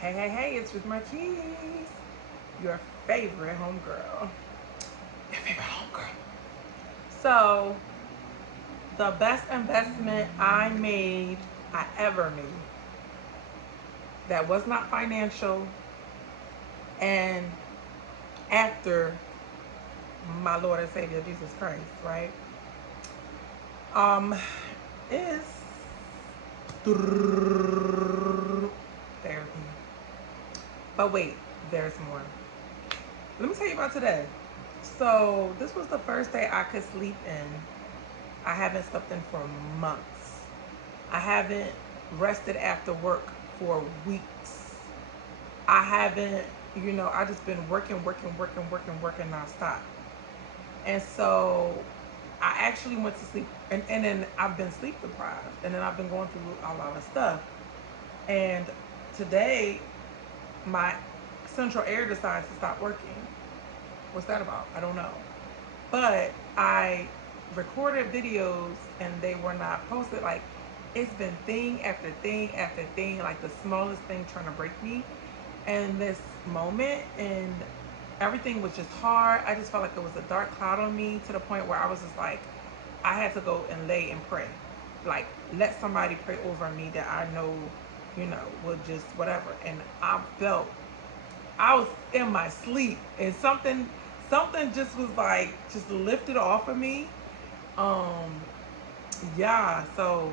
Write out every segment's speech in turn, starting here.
Hey, hey, hey, it's Ruth Marquise, your favorite homegirl. Your favorite homegirl. So, the best investment I ever made, that was not financial, and after my Lord and Savior Jesus Christ, right? Um, is therapy. But wait, there's more. Let me tell you about today. So, this was the first day I could sleep in. I haven't slept in for months. I haven't rested after work for weeks. I haven't, I just been working nonstop. And so I actually went to sleep, and then I've been sleep deprived, and then I've been going through a lot of stuff. And today, my central air decides to stop working. What's that about? I don't know. But I recorded videos and they were not posted. Like, it's been thing after thing after thing, like the smallest thing trying to break me. And this moment, and everything was just hard. I just felt like there was a dark cloud on me to the point where I was just like, I had to go and lay and pray. Like, let somebody pray over me that I know, will just whatever. And I felt I was in my sleep, and something just was like just lifted off of me. Um, yeah. So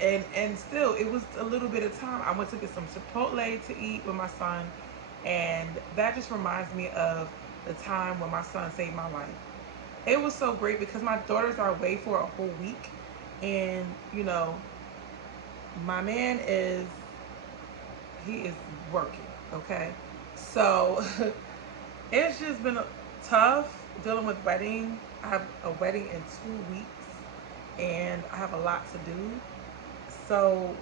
and still, it was a little bit of time. I went to get some Chipotle to eat with my son, and that just reminds me of the time when my son saved my life. It was so great because my daughters are away for a whole week, and my man is working. Okay, so it's just been tough dealing with wedding. I have a wedding in 2 weeks, and I have a lot to do. So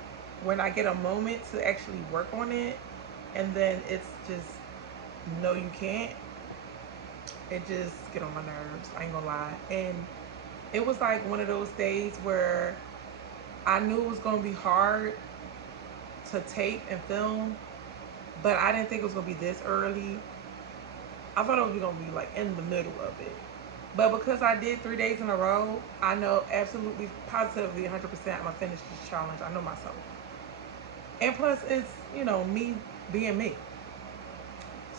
when I get a moment to actually work on it, and then it's just no, you can't. It just get on my nerves. I ain't gonna lie. And it was like one of those days where I knew it was gonna be hard to tape and film, but I didn't think it was gonna be this early. I thought it was gonna be like in the middle of it. But because I did 3 days in a row, I know absolutely, positively, 100% I'm gonna finish this challenge. I know myself. And plus, it's, me being me.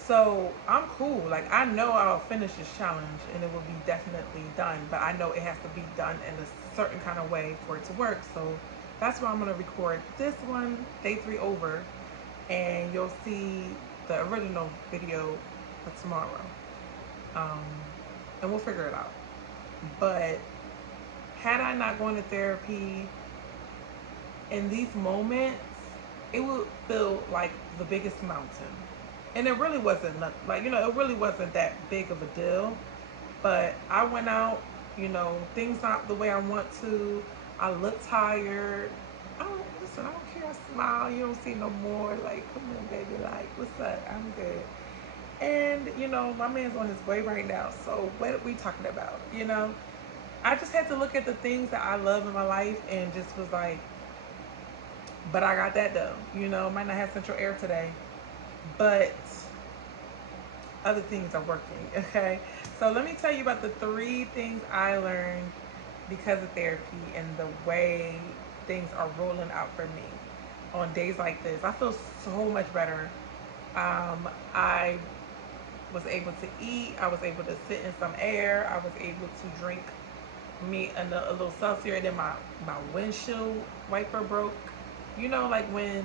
So I'm cool. Like, I know I'll finish this challenge and it will be definitely done. But I know it has to be done in a certain kind of way for it to work. So that's why I'm gonna record this one, day 3 over, and you'll see the original video for tomorrow. Um, and we'll figure it out. But had I not gone to therapy in these moments, it would feel like the biggest mountain. And it really wasn't nothing. Like, it really wasn't that big of a deal. But I went out, things not the way I want to. I look tired. I don't care. I smile. You don't see no more. Like, come on, baby. Like, what's up? I'm good. And, my man's on his way right now. So, what are we talking about? I just had to look at the things that I love in my life and just was like, but I got that done. Might not have central air today, but other things are working. Okay. So let me tell you about the 3 things I learned because of therapy and the way things are rolling out for me on days like this. I feel so much better. I was able to eat. I was able to sit in some air. I was able to drink me a little seltzer, and then my windshield wiper broke. Like when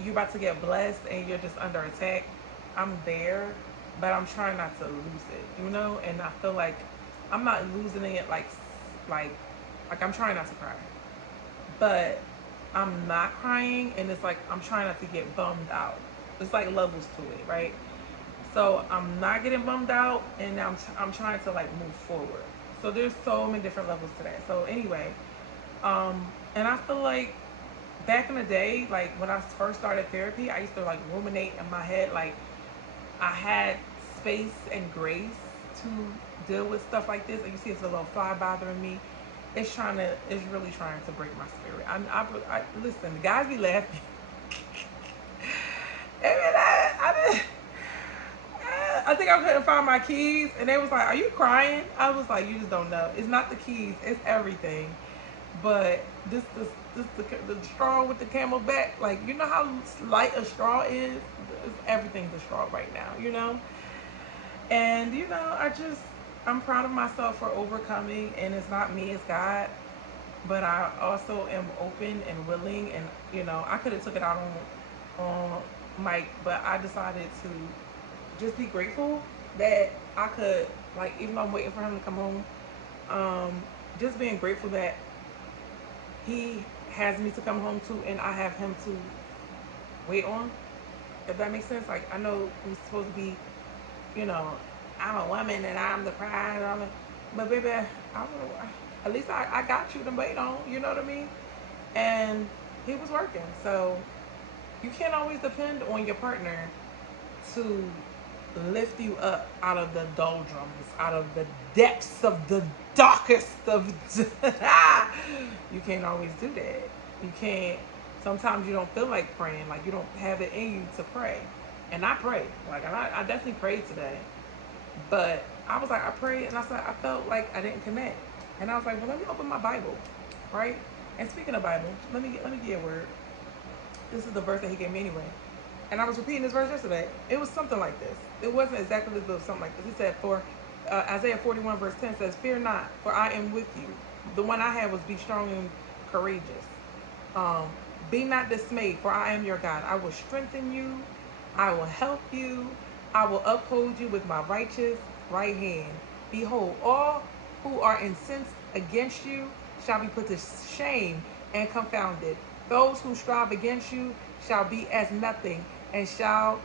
you're about to get blessed and you're just under attack. I'm there, but I'm trying not to lose it, And I feel like I'm not losing it like like I'm trying not to cry, but I'm not crying, and it's like I'm trying not to get bummed out. It's like levels to it, right? So I'm not getting bummed out, and I'm trying to like move forward. So there's so many different levels to that. So anyway, and I feel like back in the day, like when I first started therapy, I used to like ruminate in my head, like I had space and grace to deal with stuff like this. And you see, it's a little fly bothering me. It's really trying to break my spirit. I listen. The guys be laughing. find my keys, and they was like, "Are you crying?" I was like, "You just don't know. It's not the keys. It's everything." But this the straw with the camel back. Like, you know how light a straw is. Everything's a straw right now. And I'm proud of myself for overcoming. And it's not me, it's God. But I also am open and willing. And I could have took it out on Mike, but I decided to just be grateful that I could, like, even though I'm waiting for him to come home, just being grateful that he has me to come home to, and I have him to wait on. If that makes sense. Like, I know we're supposed to be, you know, I'm a woman and I'm the pride. But baby, at least I got you to wait on. You know what I mean? And he was working, so you can't always depend on your partner to lift you up out of the doldrums, out of the depths of the darkest of. You can't always do that. You can't. Sometimes you don't feel like praying, like you don't have it in you to pray. And I prayed, like I definitely prayed today, but I was like, I prayed, and I said I felt like I didn't connect, and I was like, well, let me open my Bible, right? And speaking of Bible, let me give you a word. This is the verse that he gave me anyway. And I was repeating this verse yesterday. It was something like this. It wasn't exactly this, but it was something like this. He said, for Isaiah 41 verse 10 says, "Fear not, for I am with you." The one I had was, "Be strong and courageous. Um, be not dismayed, for I am your God. I will strengthen you. I will help you. I will uphold you with my righteous right hand. Behold, all who are incensed against you shall be put to shame and confounded. Those who strive against you shall be as nothing and shall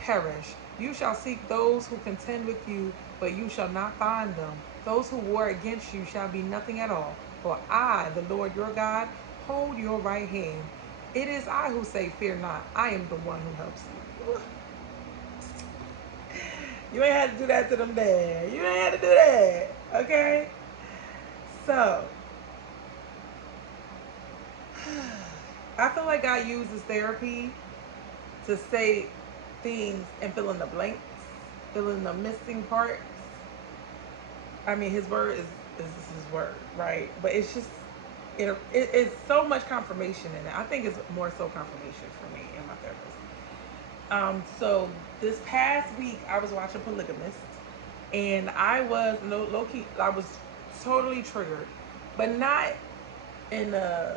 perish. You shall seek those who contend with you, but you shall not find them. Those who war against you shall be nothing at all. For I, the Lord your God, hold your right hand. It is I who say, fear not. I am the one who helps you." You ain't had to do that to them there. You ain't had to do that. Okay? So, I feel like God uses therapy to say things and fill in the blanks, fill in the missing parts. I mean, his word is his word, right? But it's just, it's so much confirmation in it. I think it's more so confirmation for me and my therapist. So this past week, I was watching Polygamist, and I was low key, I was totally triggered, but not in a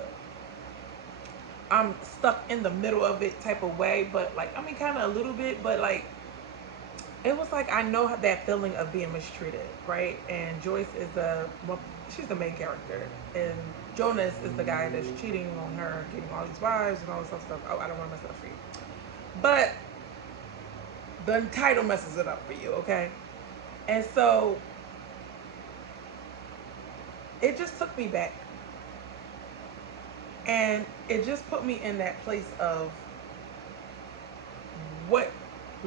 I'm stuck in the middle of it type of way, but like, I mean, kind of a little bit, but like, it was like, I know that feeling of being mistreated, right? And Joyce is she's the main character, and Jonas is the guy that's cheating on her, getting all these wives and all this other stuff. Oh, I don't want to mess it up for you, but the title messes it up for you, okay? And so it just took me back, and it just put me in that place of, what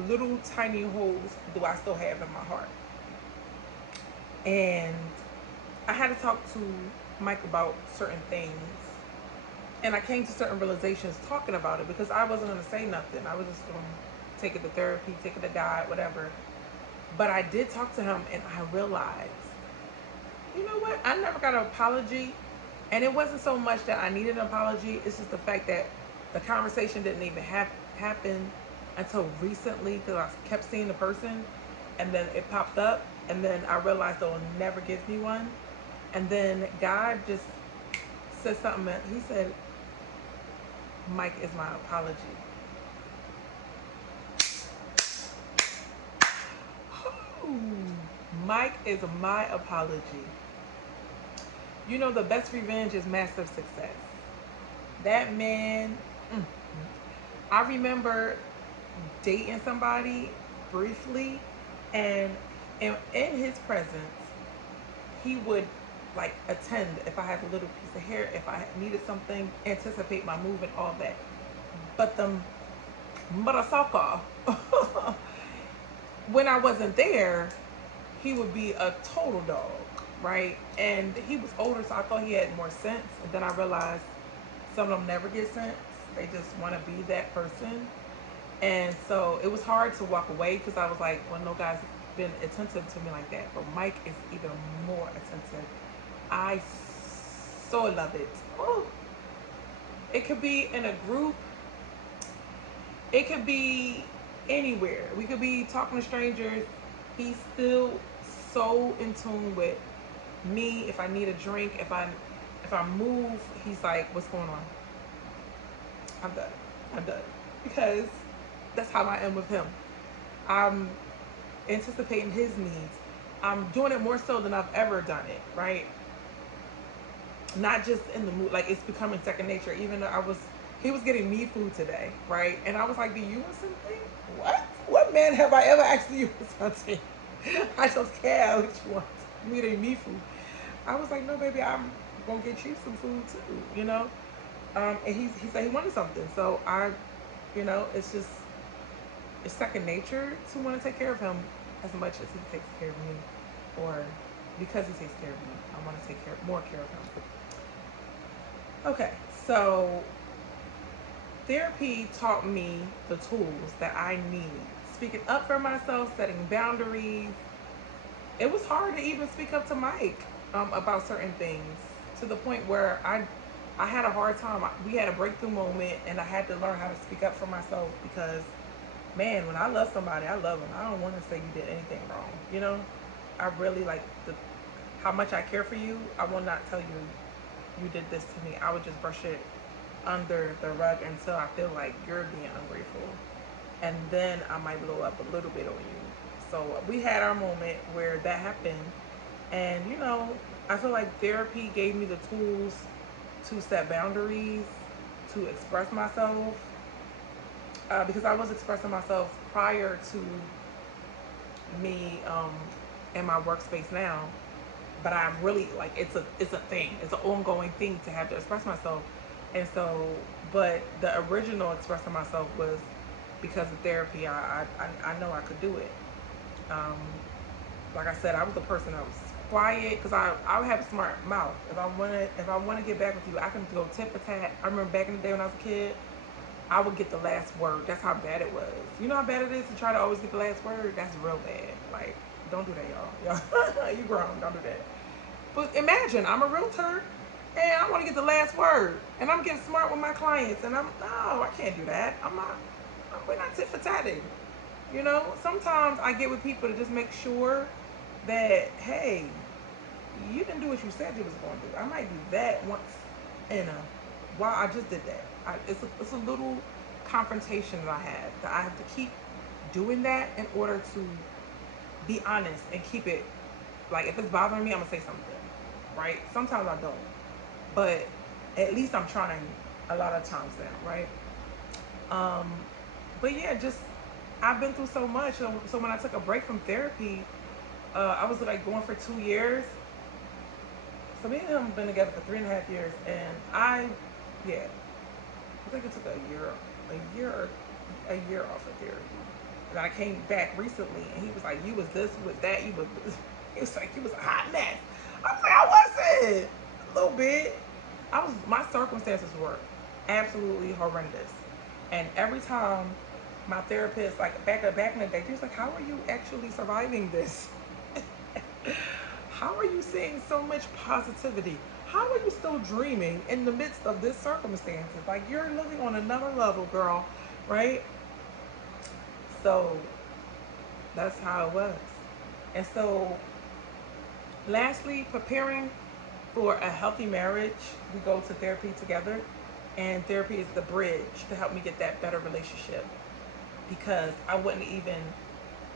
little tiny holes do I still have in my heart? And I had to talk to Mike about certain things, and I came to certain realizations talking about it, because I wasn't going to say nothing. I was just going to take it to therapy, take it to God, whatever. But I did talk to him, and I realized, you know what? I never got an apology, and it wasn't so much that I needed an apology. It's just the fact that the conversation didn't even happen until recently, because I kept seeing the person, and then it popped up, and then I realized they'll never give me one. And then God just said something. He said, "Mike is my apology." Ooh, Mike is my apology. You know, the best revenge is massive success. That man, I remember dating somebody briefly, and in his presence, he would like attend if I had a little piece of hair, if I needed something, anticipate my move and all that. But the motherfucker, when I wasn't there, he would be a total dog, right? And he was older, so I thought he had more sense. And then I realized some of them never get sense. They just want to be that person. And so it was hard to walk away, because I was like, well, no, guys, been attentive to me like that, but Mike is even more attentive. I so love it. Oh, it could be in a group, it could be anywhere. We could be talking to strangers. He's still so in tune with me. If I need a drink, if I move, he's like, "What's going on?" I'm done. I'm done. Because that's how I am with him. I'm anticipating his needs. I'm doing it more so than I've ever done it, right? Not just in the mood, like it's becoming second nature. Even though he was getting me food today, right? And I was like, "Do you want something?" What? What man have I ever asked you for something? I don't care what you want. You getting me food. I was like, "No, baby, I'm gonna get you some food too," you know? And he said he wanted something. So it's just, it's second nature to want to take care of him as much as he takes care of me, or because he takes care of me, I want to take more care of him. Okay, so therapy taught me the tools that I need. Speaking up for myself, setting boundaries. It was hard to even speak up to Mike about certain things, to the point where I had a hard time. We had a breakthrough moment, and I had to learn how to speak up for myself because, man, when I love somebody, I love them. I don't want to say you did anything wrong. I really like how much I care for you. I will not tell you you did this to me. I would just brush it under the rug until I feel like you're being ungrateful, and then I might blow up a little bit on you. So we had our moment where that happened, and I feel like therapy gave me the tools to set boundaries, to express myself, because I was expressing myself prior to me in my workspace now, but I'm really like, it's a thing, it's an ongoing thing to have to express myself. And so, but the original expressing myself was because of therapy. I know I could do it. um, like I said, I was the person that was quiet because I have a smart mouth. If I want to get back with you, I can go tit for tat. I remember back in the day when I was a kid, I would get the last word. That's how bad it was. You know how bad it is to try to always get the last word? That's real bad. Like, don't do that, y'all. You grown, don't do that. But imagine, I'm a realtor and I want to get the last word. And I'm getting smart with my clients. And no, I can't do that. We're not tit for tatting. Sometimes I get with people to just make sure that, hey, you didn't do what you said you was going to do. I might do that once in a while. I just did that. It's a little confrontation that I have to keep doing that in order to be honest and keep it, like, if it's bothering me, I'm gonna say something, right? Sometimes I don't, but at least I'm trying a lot of times now, right? Um, but yeah, just I've been through so much. So when I took a break from therapy, I was like going for 2 years. So me and him have been together for 3.5 years, and yeah, I think it took a year off of therapy. And I came back recently, and he was like, "You was this, you was that, you was." He was like, "You was a hot mess." I was like, "I wasn't." A little bit. My circumstances were absolutely horrendous, and every time my therapist, like back in the day, he was like, "How are you actually surviving this? How are you seeing so much positivity? How are you still dreaming in the midst of this circumstances? Like, you're living on another level, girl, right?" So that's how it was. And so, lastly, preparing for a healthy marriage, we go to therapy together, and therapy is the bridge to help me get that better relationship, because I wouldn't even,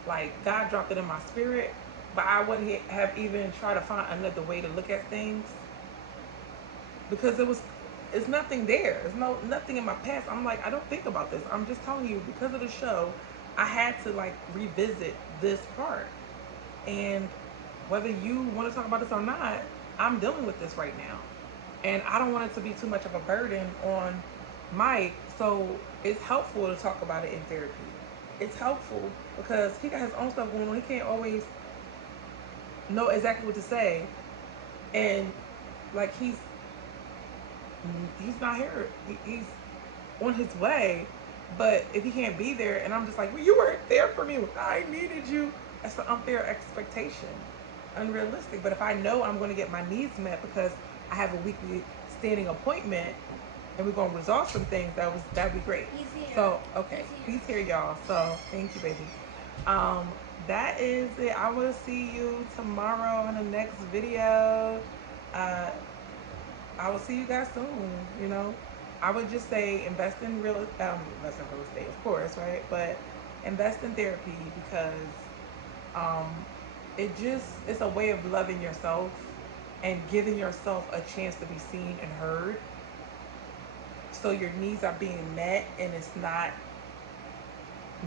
like, God dropped it in my spirit, but I wouldn't have even tried to find another way to look at things, because it's nothing there. There's nothing in my past. I'm like, I don't think about this. I'm just telling you, because of the show, I had to, like, revisit this part. And whether you want to talk about this or not, I'm dealing with this right now. And I don't want it to be too much of a burden on Mike. So it's helpful to talk about it in therapy. It's helpful because he got his own stuff going on. He can't always know exactly what to say. And, like, he's not here. He's on his way. But if he can't be there, and I'm just like, well, you weren't there for me when I needed you. That's an unfair expectation, unrealistic. But if I know I'm going to get my needs met because I have a weekly standing appointment and we're going to resolve some things, that'd be great. He's here. So okay, he's here, y'all. So thank you, baby. Um, that is it. I will see you tomorrow in the next video. Uh, I will see you guys soon. You know, I would just say invest in real estate, of course, right? But invest in therapy because um, it's a way of loving yourself and giving yourself a chance to be seen and heard. So your needs are being met, and it's not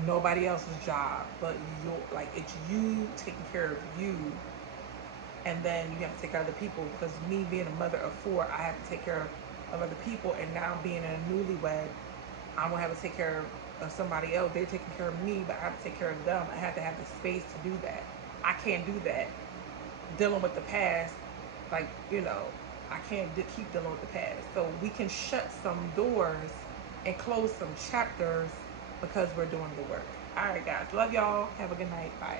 nobody else's job, but it's you taking care of you, and then you have to take care of other people. Because me being a mother of four, I have to take care of other people, and now being a newlywed, I'm gonna have to take care of somebody else. They're taking care of me, but I have to take care of them. I have to have the space to do that. I can't do that dealing with the past. Like, I can't keep dealing with the past. So we can shut some doors and close some chapters because we're doing the work. All right, guys. Love y'all. Have a good night. Bye.